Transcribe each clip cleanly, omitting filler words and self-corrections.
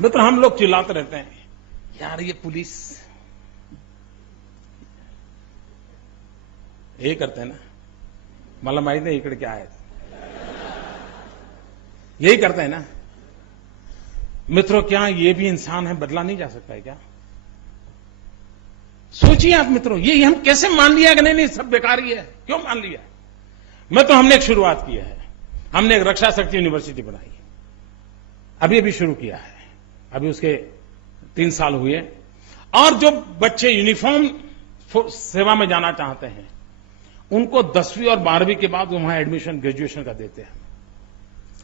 मित्र, हम लोग चिल्लाते रहते हैं, यार ये पुलिस ये करते हैं ना, मला माहित नाही इकडे क्या है, यही करते हैं ना। मित्रों, क्या ये भी इंसान है, बदला नहीं जा सकता है क्या? सोचिए आप मित्रों, ये हम कैसे मान लिया कि नहीं सब बेकार ही है, क्यों मान लिया? मित्रों, हमने एक शुरुआत की है, हमने एक रक्षा शक्ति यूनिवर्सिटी बनाई, अभी शुरू किया है, अभी उसके 3 साल हुए। और जो बच्चे यूनिफॉर्म सेवा में जाना चाहते हैं उनको 10वीं और 12वीं के बाद वहां एडमिशन ग्रेजुएशन का देते हैं।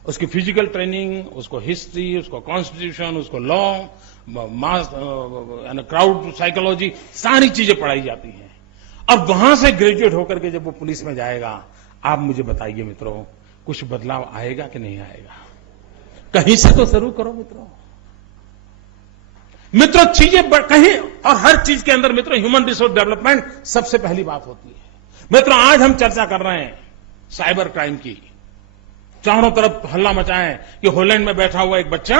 उसकी फिजिकल ट्रेनिंग, उसको हिस्ट्री, उसको कॉन्स्टिट्यूशन, उसको लॉ, मास क्राउड साइकोलॉजी, सारी चीजें पढ़ाई जाती हैं। और वहां से ग्रेजुएट होकर के जब वो पुलिस में जाएगा, आप मुझे बताइए मित्रों, कुछ बदलाव आएगा कि नहीं आएगा? कहीं से तो शुरू करो मित्रों, चीजें कहीं, और हर चीज के अंदर मित्रों ह्यूमन रिसोर्स डेवलपमेंट सबसे पहली बात होती है। मित्रों, आज हम चर्चा कर रहे हैं साइबर क्राइम की, चारों तरफ हल्ला मचाए कि हॉलैंड में बैठा हुआ एक बच्चा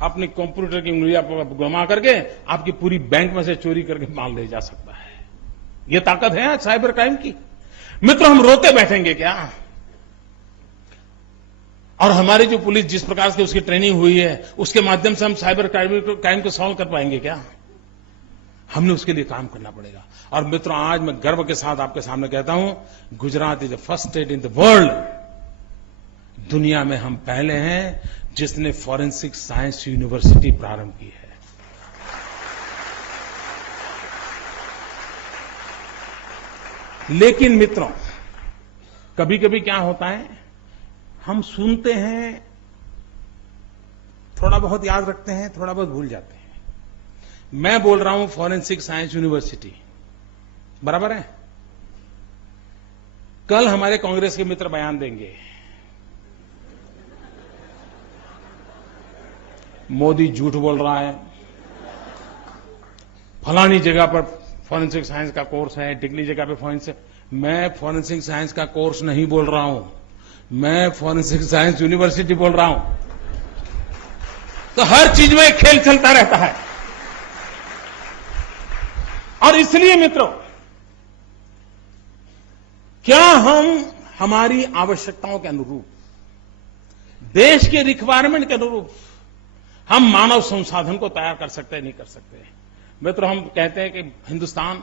अपनी कंप्यूटर की उंगलियां घुमा करके आपकी पूरी बैंक में से चोरी करके माल ले जा सकता है। ये ताकत है आज साइबर क्राइम की। मित्रों, हम रोते बैठेंगे क्या? और हमारी जो पुलिस जिस प्रकार से उसकी ट्रेनिंग हुई है, उसके माध्यम से हम साइबर क्राइम को सॉल्व कर पाएंगे क्या? हमने उसके लिए काम करना पड़ेगा। और मित्रों, आज मैं गर्व के साथ आपके सामने कहता हूं, Gujarat is the first state in the world, दुनिया में हम पहले हैं जिसने फॉरेंसिक साइंस यूनिवर्सिटी प्रारंभ की है। लेकिन मित्रों, कभी कभी क्या होता है, हम सुनते हैं, थोड़ा बहुत याद रखते हैं, थोड़ा बहुत भूल जाते हैं। मैं बोल रहा हूं फॉरेंसिक साइंस यूनिवर्सिटी, बराबर है? कल हमारे कांग्रेस के मित्र बयान देंगे, मोदी झूठ बोल रहा है, फलानी जगह पर फॉरेंसिक साइंस का कोर्स है, टिकली जगह पे फॉरेंसिक। मैं फॉरेंसिक साइंस का कोर्स नहीं बोल रहा हूं, मैं फॉरेंसिक साइंस यूनिवर्सिटी बोल रहा हूं। तो हर चीज में खेल चलता रहता है। और इसलिए मित्रों, क्या हम हमारी आवश्यकताओं के अनुरूप, देश के रिक्वायरमेंट के अनुरूप हम मानव संसाधन को तैयार कर सकते हैं, नहीं कर सकते? मित्रों, हम कहते हैं कि हिंदुस्तान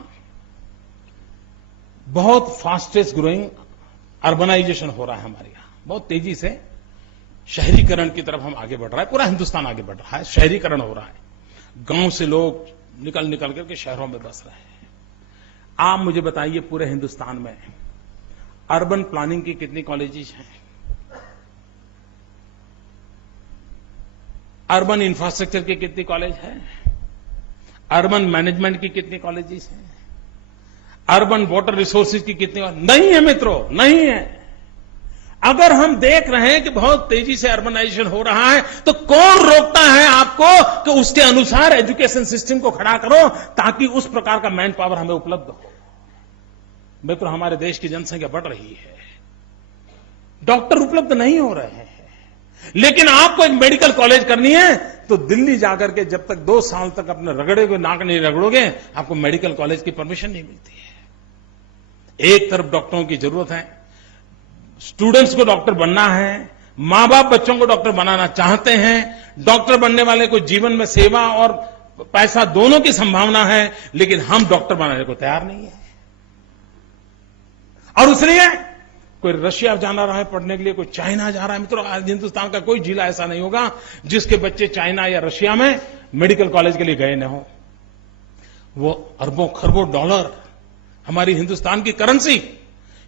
बहुत फास्टेस्ट ग्रोइंग अर्बनाइजेशन हो रहा है हमारे यहां, बहुत तेजी से शहरीकरण की तरफ हम आगे बढ़ रहा है, पूरा हिंदुस्तान आगे बढ़ रहा है, शहरीकरण हो रहा है। गांव से लोग निकल करके शहरों में बस रहे हैं। आप मुझे बताइए, पूरे हिंदुस्तान में अर्बन प्लानिंग की कितनी कॉलेजेस हैं? अर्बन इंफ्रास्ट्रक्चर की कितनी कॉलेज है? अर्बन मैनेजमेंट की कितनी कॉलेजेस हैं? अर्बन वाटर रिसोर्सेज की कितनी? नहीं है मित्रों, नहीं है। अगर हम देख रहे हैं कि बहुत तेजी से अर्बनाइजेशन हो रहा है, तो कौन रोकता है आपको कि उसके अनुसार एजुकेशन सिस्टम को खड़ा करो ताकि उस प्रकार का मैन पावर हमें उपलब्ध हो? मित्रों, हमारे देश की जनसंख्या बढ़ रही है, डॉक्टर उपलब्ध नहीं हो रहे हैं, लेकिन आपको एक मेडिकल कॉलेज करनी है तो दिल्ली जाकर के जब तक 2 साल तक अपने रगड़े को नाक नहीं रगड़ोगे, आपको मेडिकल कॉलेज की परमिशन नहीं मिलती है। एक तरफ डॉक्टरों की जरूरत है, स्टूडेंट्स को डॉक्टर बनना है, मां बाप बच्चों को डॉक्टर बनाना चाहते हैं, डॉक्टर बनने वाले को जीवन में सेवा और पैसा दोनों की संभावना है, लेकिन हम डॉक्टर बनाने को तैयार नहीं है। और इसलिए कोई रशिया जाना रहा है पढ़ने के लिए, कोई चाइना जा रहा है। मित्रों, आज हिंदुस्तान का कोई जिला ऐसा नहीं होगा जिसके बच्चे चाइना या रशिया में मेडिकल कॉलेज के लिए गए न हो। वो अरबों खरबों डॉलर हमारी हिंदुस्तान की करेंसी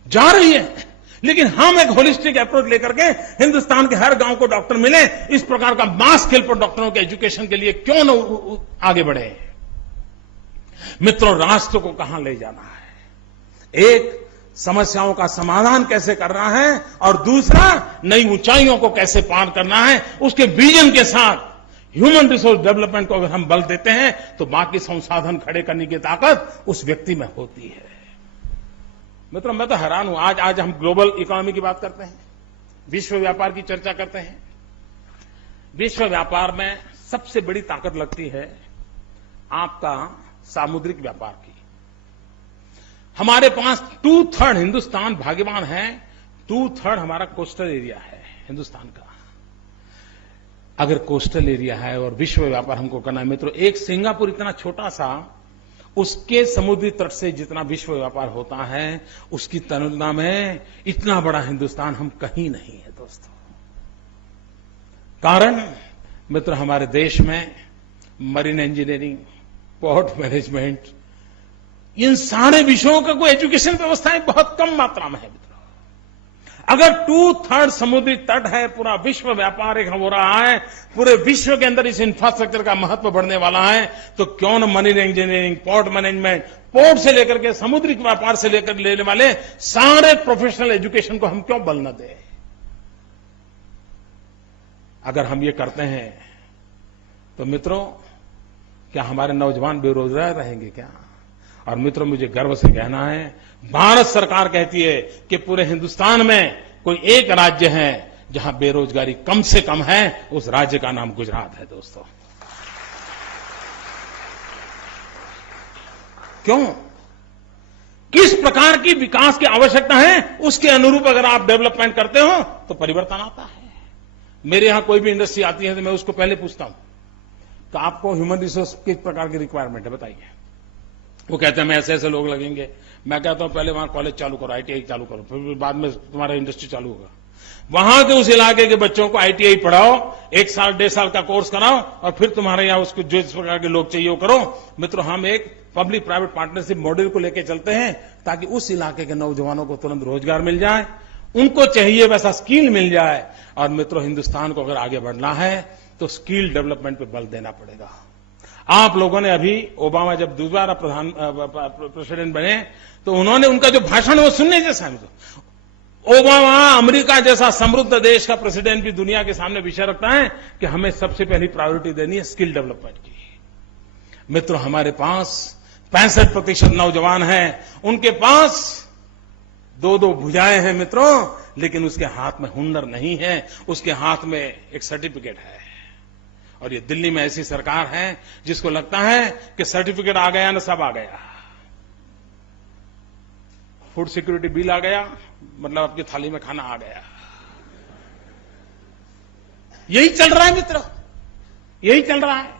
जा रही है, लेकिन हम एक होलिस्टिक अप्रोच लेकर के हिंदुस्तान के हर गांव को डॉक्टर मिले, इस प्रकार का मास स्केल पर डॉक्टरों के एजुकेशन के लिए क्यों न आगे बढ़े? मित्रों, राष्ट्र को कहां ले जाना है? एक, समस्याओं का समाधान कैसे करना है, और दूसरा, नई ऊंचाइयों को कैसे पार करना है। उसके विजन के साथ ह्यूमन रिसोर्स डेवलपमेंट को अगर हम बल देते हैं तो बाकी संसाधन खड़े करने की ताकत उस व्यक्ति में होती है। मित्रों, मैं तो हैरान हूं, आज हम ग्लोबल इकोनॉमी की बात करते हैं, विश्व व्यापार की चर्चा करते हैं। विश्व व्यापार में सबसे बड़ी ताकत लगती है आपका सामुद्रिक व्यापार की। हमारे पास 2/3 हिंदुस्तान भाग्यवान है, 2/3 हमारा कोस्टल एरिया है हिंदुस्तान का। अगर कोस्टल एरिया है और विश्व व्यापार हमको करना है मित्रों, एक सिंगापुर इतना छोटा सा, उसके समुद्री तट से जितना विश्व व्यापार होता है उसकी तुलना में इतना बड़ा हिंदुस्तान हम कहीं नहीं है दोस्तों। कारण मित्रों, हमारे देश में मरीन इंजीनियरिंग, पोर्ट मैनेजमेंट, इन सारे विषयों का कोई एजुकेशन व्यवस्थाएं बहुत कम मात्रा में है मित्रों। अगर 2/3 समुद्री तट है, पूरा विश्व व्यापार एक हो रहा है, पूरे विश्व के अंदर इस इंफ्रास्ट्रक्चर का महत्व बढ़ने वाला है, तो क्यों न marine engineering, port management, port से लेकर के समुद्री व्यापार से लेकर लेने वाले सारे प्रोफेशनल एजुकेशन को हम क्यों बल न दें। अगर हम ये करते हैं तो मित्रों, क्या हमारे नौजवान बेरोजगार रहेंगे क्या? और मित्रों, मुझे गर्व से कहना है, भारत सरकार कहती है कि पूरे हिंदुस्तान में कोई एक राज्य है जहां बेरोजगारी कम से कम है, उस राज्य का नाम गुजरात है दोस्तों। क्यों? किस प्रकार की विकास की आवश्यकता है, उसके अनुरूप अगर आप डेवलपमेंट करते हो तो परिवर्तन आता है। मेरे यहां कोई भी इंडस्ट्री आती है तो मैं उसको पहले पूछता हूं कि आपको ह्यूमन रिसोर्स किस प्रकार की रिक्वायरमेंट है, बताइए। वो कहते हैं मैं ऐसे लोग लगेंगे। मैं कहता हूं पहले वहां कॉलेज चालू करो, आईटीआई चालू करो, फिर बाद में तुम्हारा इंडस्ट्री चालू होगा। वहां के उस इलाके के बच्चों को आईटीआई पढ़ाओ, 1 साल 1.5 साल का कोर्स कराओ, और फिर तुम्हारे यहां उसको जिस प्रकार के लोग चाहिए वो करो। मित्रों, हम एक पब्लिक प्राइवेट पार्टनरशिप मॉडल को लेकर चलते हैं ताकि उस इलाके के नौजवानों को तुरंत रोजगार मिल जाए, उनको चाहिए वैसा स्किल मिल जाए। और मित्रों, हिंदुस्तान को अगर आगे बढ़ना है तो स्किल डेवलपमेंट पे बल देना पड़ेगा। आप लोगों ने अभी ओबामा जब दोबारा प्रेसिडेंट बने तो उन्होंने उनका जो भाषण है वो सुनने जैसा है। ओबामा अमेरिका जैसा समृद्ध देश का प्रेसिडेंट भी दुनिया के सामने विषय रखता है कि हमें सबसे पहली प्रायोरिटी देनी है स्किल डेवलपमेंट की। मित्रों, हमारे पास 65% नौजवान हैं, उनके पास 2 भुजाएं हैं मित्रों, लेकिन उसके हाथ में हुनर नहीं है, उसके हाथ में एक सर्टिफिकेट है। और ये दिल्ली में ऐसी सरकार है जिसको लगता है कि सर्टिफिकेट आ गया ना सब आ गया। फूड सिक्योरिटी बिल आ गया मतलब आपकी थाली में खाना आ गया। यही चल रहा है मित्रों, यही चल रहा है।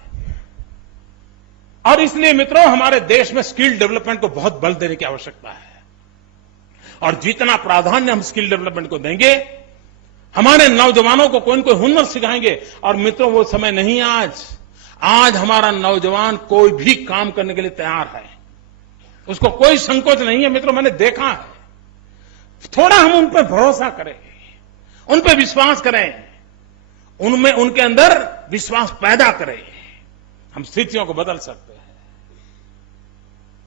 और इसलिए मित्रों, हमारे देश में स्किल डेवलपमेंट को बहुत बल देने की आवश्यकता है। और जितना प्राधान्य हम स्किल डेवलपमेंट को देंगे, हमारे नौजवानों को कोई न कोई हुनर सिखाएंगे। और मित्रों, वो समय नहीं आज हमारा नौजवान कोई भी काम करने के लिए तैयार है, उसको कोई संकोच नहीं है। मित्रों, मैंने देखा है। थोड़ा हम उन पर भरोसा करें, उन पर विश्वास करें, उनके अंदर विश्वास पैदा करें, हम स्थितियों को बदल सकते हैं।